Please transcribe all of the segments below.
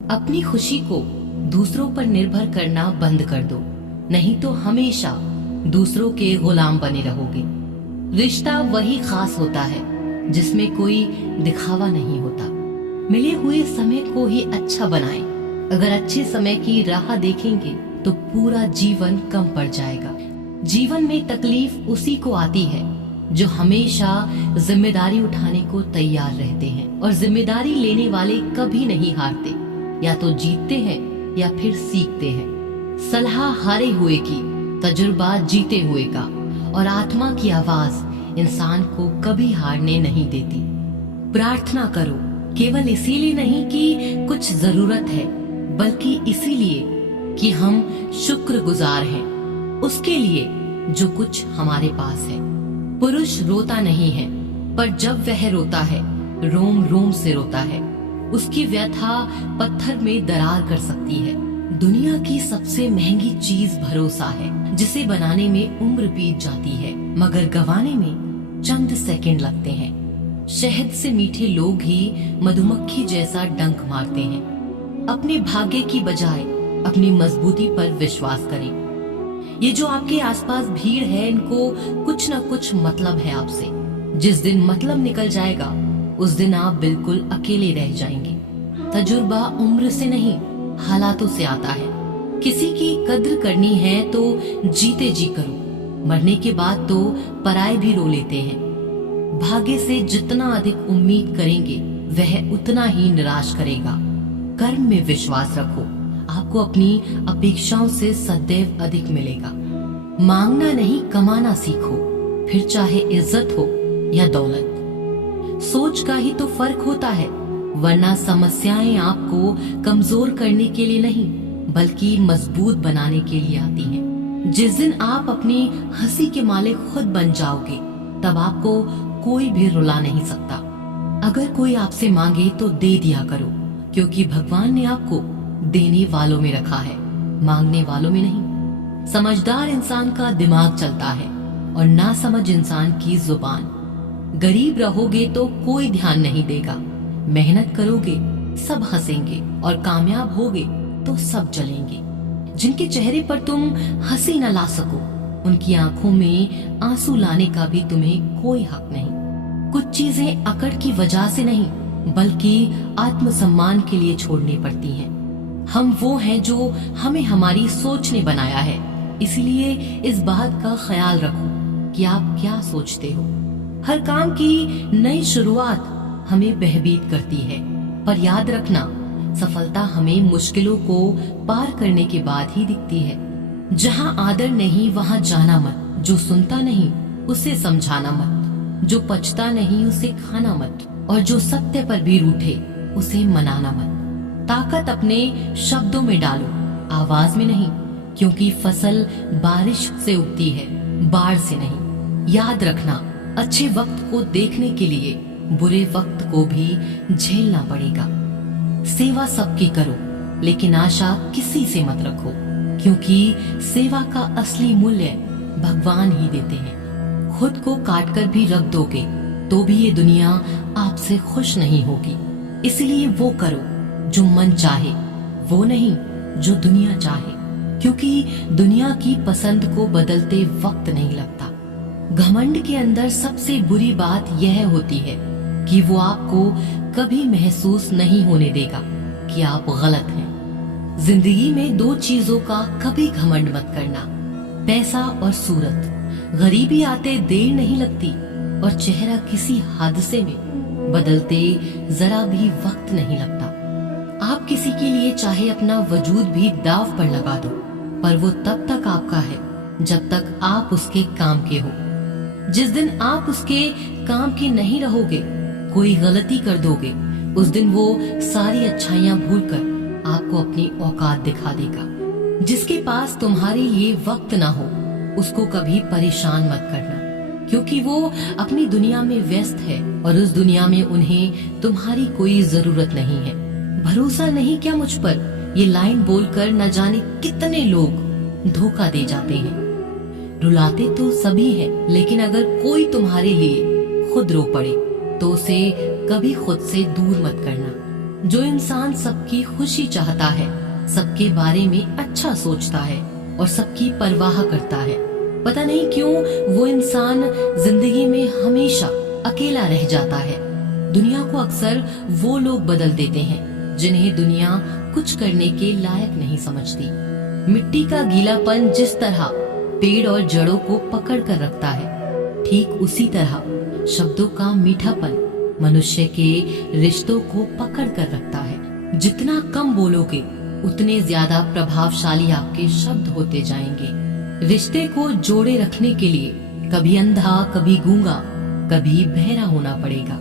अपनी खुशी को दूसरों पर निर्भर करना बंद कर दो, नहीं तो हमेशा दूसरों के गुलाम बने रहोगे। रिश्ता वही खास होता है जिसमें कोई दिखावा नहीं होता। मिले हुए समय को ही अच्छा बनाएं। अगर अच्छे समय की राह देखेंगे तो पूरा जीवन कम पड़ जाएगा। जीवन में तकलीफ उसी को आती है जो हमेशा जिम्मेदारी उठाने को तैयार रहते हैं, और जिम्मेदारी लेने वाले कभी नहीं हारते। या तो जीतते हैं या फिर सीखते हैं। सलाह हारे हुए की, तजुर्बा जीते हुए का, और आत्मा की आवाज इंसान को कभी हारने नहीं देती। प्रार्थना करो, केवल इसीलिए नहीं कि कुछ जरूरत है, बल्कि इसीलिए कि हम शुक्रगुजार हैं उसके लिए जो कुछ हमारे पास है। पुरुष रोता नहीं है, पर जब वह रोता है रोम रोम से रोता है। उसकी व्यथा पत्थर में दरार कर सकती है। दुनिया की सबसे महंगी चीज भरोसा है, जिसे बनाने में उम्र बीत जाती है मगर गंवाने में चंद सेकंड लगते हैं। शहद से मीठे लोग ही मधुमक्खी जैसा डंक मारते हैं। अपने भाग्य की बजाय अपनी मजबूती पर विश्वास करें। ये जो आपके आसपास भीड़ है, इनको कुछ न कुछ मतलब है आपसे। जिस दिन मतलब निकल जाएगा उस दिन आप बिल्कुल अकेले रह जाएंगे। तजुर्बा उम्र से नहीं, हालातों से आता है। किसी की कद्र करनी है तो जीते जी करो, मरने के बाद तो पराये भी रो लेते हैं। भाग्य से जितना अधिक उम्मीद करेंगे वह उतना ही निराश करेगा। कर्म में विश्वास रखो, आपको अपनी अपेक्षाओं से सदैव अधिक मिलेगा। मांगना नहीं, कमाना सीखो, फिर चाहे इज्जत हो या दौलत। सोच का ही तो फर्क होता है, वरना समस्याएं आपको कमजोर करने के लिए नहीं बल्कि मजबूत बनाने के लिए आती हैं। जिस दिन आप अपनी हंसी के मालिक खुद बन जाओगे तब आपको कोई भी रुला नहीं सकता। अगर कोई आपसे मांगे तो दे दिया करो, क्योंकि भगवान ने आपको देने वालों में रखा है, मांगने वालों में नहीं। समझदार इंसान का दिमाग चलता है और नासमझ इंसान की जुबान। गरीब रहोगे तो कोई ध्यान नहीं देगा, मेहनत करोगे सब हंसेंगे, और कामयाब होगे तो सब जलेंगे। जिनके चेहरे पर तुम हंसी न ला सको, उनकी आंखों में आंसू लाने का भी तुम्हें कोई हक नहीं। कुछ चीजें अकड़ की वजह से नहीं बल्कि आत्मसम्मान के लिए छोड़नी पड़ती हैं। हम वो हैं जो हमें हमारी सोच ने बनाया है, इसलिए इस बात का ख्याल रखो कि आप क्या सोचते हो। हर काम की नई शुरुआत हमें भयभीत करती है, पर याद रखना सफलता हमें मुश्किलों को पार करने के बाद ही दिखती है। जहाँ आदर नहीं वहाँ जाना मत, जो सुनता नहीं उसे समझाना मत, जो पचता नहीं उसे खाना मत, और जो सत्य पर भी रूठे उसे मनाना मत। ताकत अपने शब्दों में डालो, आवाज में नहीं, क्योंकि फसल बारिश से उगती है, बाढ़ से नहीं। याद रखना, अच्छे वक्त को देखने के लिए बुरे वक्त को भी झेलना पड़ेगा। सेवा सबकी करो, लेकिन आशा किसी से मत रखो, क्योंकि सेवा का असली मूल्य भगवान ही देते हैं। खुद को काट कर भी रख दोगे तो भी ये दुनिया आपसे खुश नहीं होगी। इसलिए वो करो जो मन चाहे, वो नहीं जो दुनिया चाहे, क्योंकि दुनिया की पसंद को बदलते वक्त नहीं लगता। घमंड के अंदर सबसे बुरी बात यह होती है कि वो आपको कभी महसूस नहीं होने देगा कि आप गलत हैं। जिंदगी में दो चीजों का कभी घमंड मत करना, पैसा और सूरत। गरीबी आते देर नहीं लगती और चेहरा किसी हादसे में बदलते जरा भी वक्त नहीं लगता। आप किसी के लिए चाहे अपना वजूद भी दाव पर लगा दो, पर वो तब तक आपका है जब तक आप उसके काम के हो। जिस दिन आप उसके काम के नहीं रहोगे, कोई गलती कर दोगे, उस दिन वो सारी अच्छाइयां भूलकर आपको अपनी औकात दिखा देगा। जिसके पास तुम्हारे लिए वक्त ना हो उसको कभी परेशान मत करना, क्योंकि वो अपनी दुनिया में व्यस्त है और उस दुनिया में उन्हें तुम्हारी कोई जरूरत नहीं है। भरोसा नहीं क्या मुझ पर, ये लाइन बोलकर न जाने कितने लोग धोखा दे जाते हैं। रुलाते तो सभी हैं, लेकिन अगर कोई तुम्हारे लिए खुद रो पड़े तो उसे कभी खुद से दूर मत करना। जो इंसान सबकी खुशी चाहता है, सबके बारे में अच्छा सोचता है और सबकी परवाह करता है, पता नहीं क्यों वो इंसान जिंदगी में हमेशा अकेला रह जाता है। दुनिया को अक्सर वो लोग बदल देते हैं जिन्हें दुनिया कुछ करने के लायक नहीं समझती। मिट्टी का गीलापन जिस तरह पेड़ और जड़ों को पकड़ कर रखता है, ठीक उसी तरह शब्दों का मीठापन मनुष्य के रिश्तों को पकड़ कर रखता है। जितना कम बोलोगे उतने ज्यादा प्रभावशाली आपके शब्द होते जाएंगे। रिश्ते को जोड़े रखने के लिए कभी अंधा, कभी गूंगा, कभी बहरा होना पड़ेगा।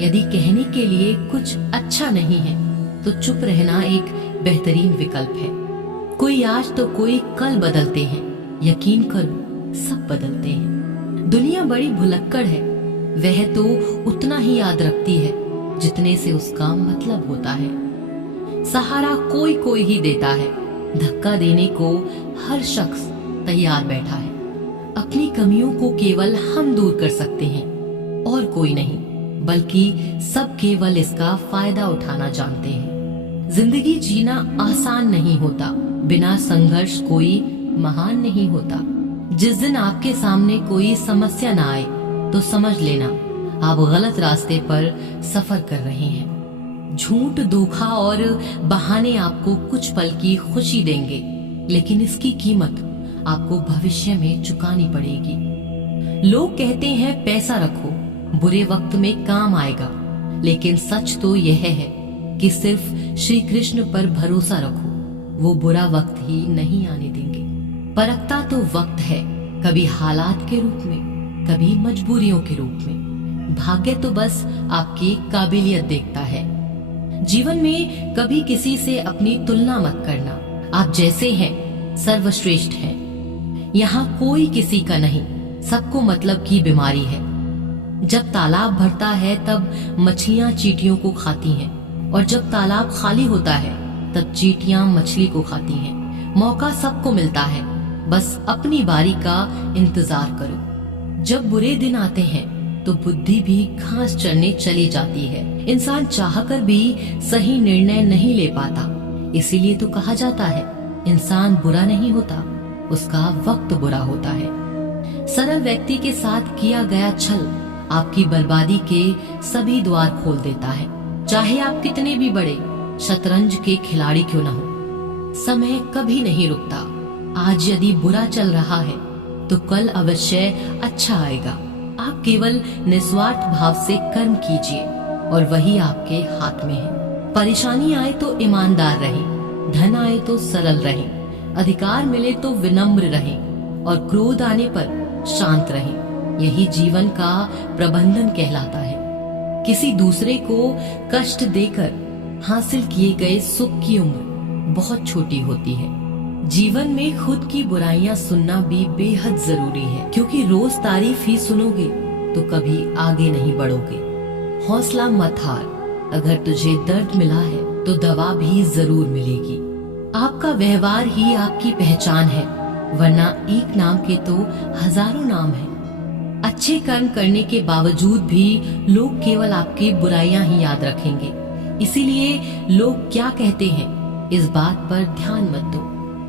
यदि कहने के लिए कुछ अच्छा नहीं है तो चुप रहना एक बेहतरीन विकल्प है। कोई आज तो कोई कल बदलते हैं, यकीन करो सब बदलते हैं। दुनिया बड़ी भुलक्कड़ है, वह तो उतना ही याद रखती है जितने से उसका मतलब होता है। सहारा कोई कोई ही देता है, धक्का देने को हर शख्स तैयार बैठा है। अपनी कमियों को केवल हम दूर कर सकते हैं और कोई नहीं, बल्कि सब केवल इसका फायदा उठाना जानते हैं। जिंदगी जीना आसान नहीं होता, बिना संघर्ष कोई महान नहीं होता। जिस दिन आपके सामने कोई समस्या ना आए तो समझ लेना आप गलत रास्ते पर सफर कर रहे हैं। झूठ, धोखा और बहाने आपको कुछ पल की खुशी देंगे, लेकिन इसकी कीमत आपको भविष्य में चुकानी पड़ेगी। लोग कहते हैं पैसा रखो, बुरे वक्त में काम आएगा, लेकिन सच तो यह है कि सिर्फ श्री कृष्ण पर भरोसा रखो, वो बुरा वक्त ही नहीं आने देंगे। परखता तो वक्त है, कभी हालात के रूप में, कभी मजबूरियों के रूप में। भाग्य तो बस आपकी काबिलियत देखता है। जीवन में कभी किसी से अपनी तुलना मत करना। आप जैसे हैं सर्वश्रेष्ठ हैं। यहाँ कोई किसी का नहीं, सबको मतलब की बीमारी है। जब तालाब भरता है तब मछलियाँ चींटियों को खाती हैं, और जब तालाब खाली होता है तब चींटियाँ मछली को खाती हैं। मौका सबको मिलता है, बस अपनी बारी का इंतजार करो। जब बुरे दिन आते हैं तो बुद्धि भी घास चरने चली जाती है। इंसान चाहकर भी सही निर्णय नहीं ले पाता, इसीलिए तो कहा जाता है इंसान बुरा नहीं होता, उसका वक्त बुरा होता है। सरल व्यक्ति के साथ किया गया छल आपकी बर्बादी के सभी द्वार खोल देता है, चाहे आप कितने भी बड़े शतरंज के खिलाड़ी क्यों न हो। समय कभी नहीं रुकता। आज यदि बुरा चल रहा है तो कल अवश्य अच्छा आएगा। आप केवल निस्वार्थ भाव से कर्म कीजिए और वही आपके हाथ में है। परेशानी आए तो ईमानदार रहें, धन आए तो सरल रहें, अधिकार मिले तो विनम्र रहें और क्रोध आने पर शांत रहें। यही जीवन का प्रबंधन कहलाता है। किसी दूसरे को कष्ट देकर हासिल किए गए सुख की उम्र बहुत छोटी होती है। जीवन में खुद की बुराइयां सुनना भी बेहद जरूरी है, क्योंकि रोज तारीफ ही सुनोगे तो कभी आगे नहीं बढ़ोगे। हौसला मत हार, अगर तुझे दर्द मिला है तो दवा भी जरूर मिलेगी। आपका व्यवहार ही आपकी पहचान है, वरना एक नाम के तो हजारों नाम हैं। अच्छे कर्म करने के बावजूद भी लोग केवल आपकी बुराइयां ही याद रखेंगे। इसीलिए लोग क्या कहते हैं इस बात पर ध्यान मत दो,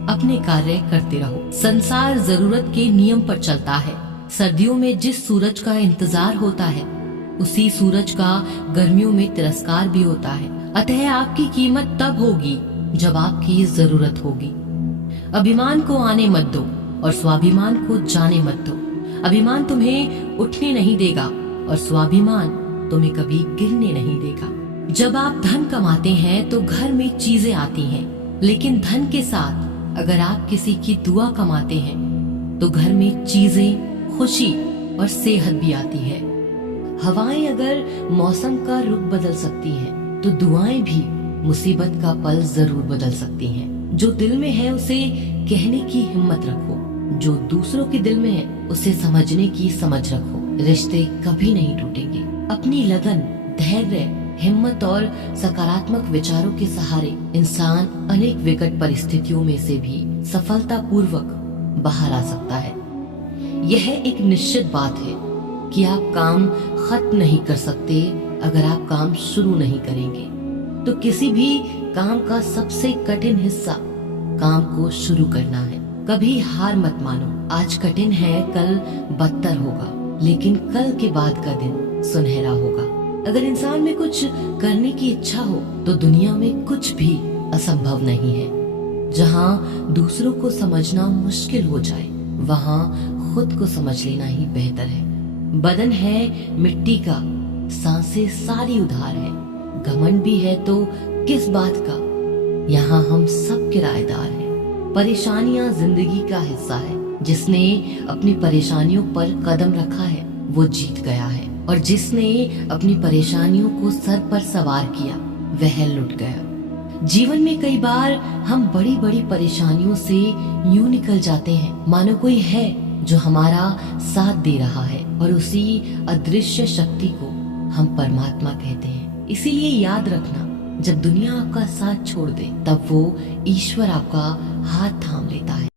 अपने कार्य करते रहो। संसार जरूरत के नियम पर चलता है। सर्दियों में जिस सूरज का इंतजार होता है उसी सूरज का गर्मियों में तिरस्कार भी होता है। अतः आपकी कीमत तब होगी जब आपकी जरूरत होगी। अभिमान को आने मत दो और स्वाभिमान को जाने मत दो। अभिमान तुम्हें उठने नहीं देगा और स्वाभिमान तुम्हें कभी गिरने नहीं देगा। जब आप धन कमाते हैं तो घर में चीजें आती हैं, लेकिन धन के साथ अगर आप किसी की दुआ कमाते हैं तो घर में चीजें, खुशी और सेहत भी आती है। हवाएं अगर मौसम का रुख बदल सकती हैं, तो दुआएं भी मुसीबत का पल जरूर बदल सकती हैं। जो दिल में है उसे कहने की हिम्मत रखो, जो दूसरों के दिल में है उसे समझने की समझ रखो। रिश्ते कभी नहीं टूटेंगे। अपनी लगन, धैर्य, हिम्मत और सकारात्मक विचारों के सहारे इंसान अनेक विकट परिस्थितियों में से भी सफलतापूर्वक बाहर आ सकता है। यह एक निश्चित बात है कि आप काम खत्म नहीं कर सकते अगर आप काम शुरू नहीं करेंगे। तो किसी भी काम का सबसे कठिन हिस्सा काम को शुरू करना है। कभी हार मत मानो। आज कठिन है, कल बदतर होगा, लेकिन कल के बाद का दिन सुनहरा होगा। अगर इंसान में कुछ करने की इच्छा हो तो दुनिया में कुछ भी असंभव नहीं है। जहाँ दूसरों को समझना मुश्किल हो जाए, वहाँ खुद को समझ लेना ही बेहतर है। बदन है मिट्टी का, सांसें सारी उधार है। घमंड भी है तो किस बात का, यहाँ हम सब किराएदार हैं। परेशानियां जिंदगी का हिस्सा है। जिसने अपनी परेशानियों पर कदम रखा है वो जीत गया है, और जिसने अपनी परेशानियों को सर पर सवार किया वह लुट गया। जीवन में कई बार हम बड़ी बड़ी परेशानियों से यूं निकल जाते हैं मानो कोई है जो हमारा साथ दे रहा है, और उसी अदृश्य शक्ति को हम परमात्मा कहते हैं। इसीलिए याद रखना, जब दुनिया आपका साथ छोड़ दे तब वो ईश्वर आपका हाथ थाम लेता है।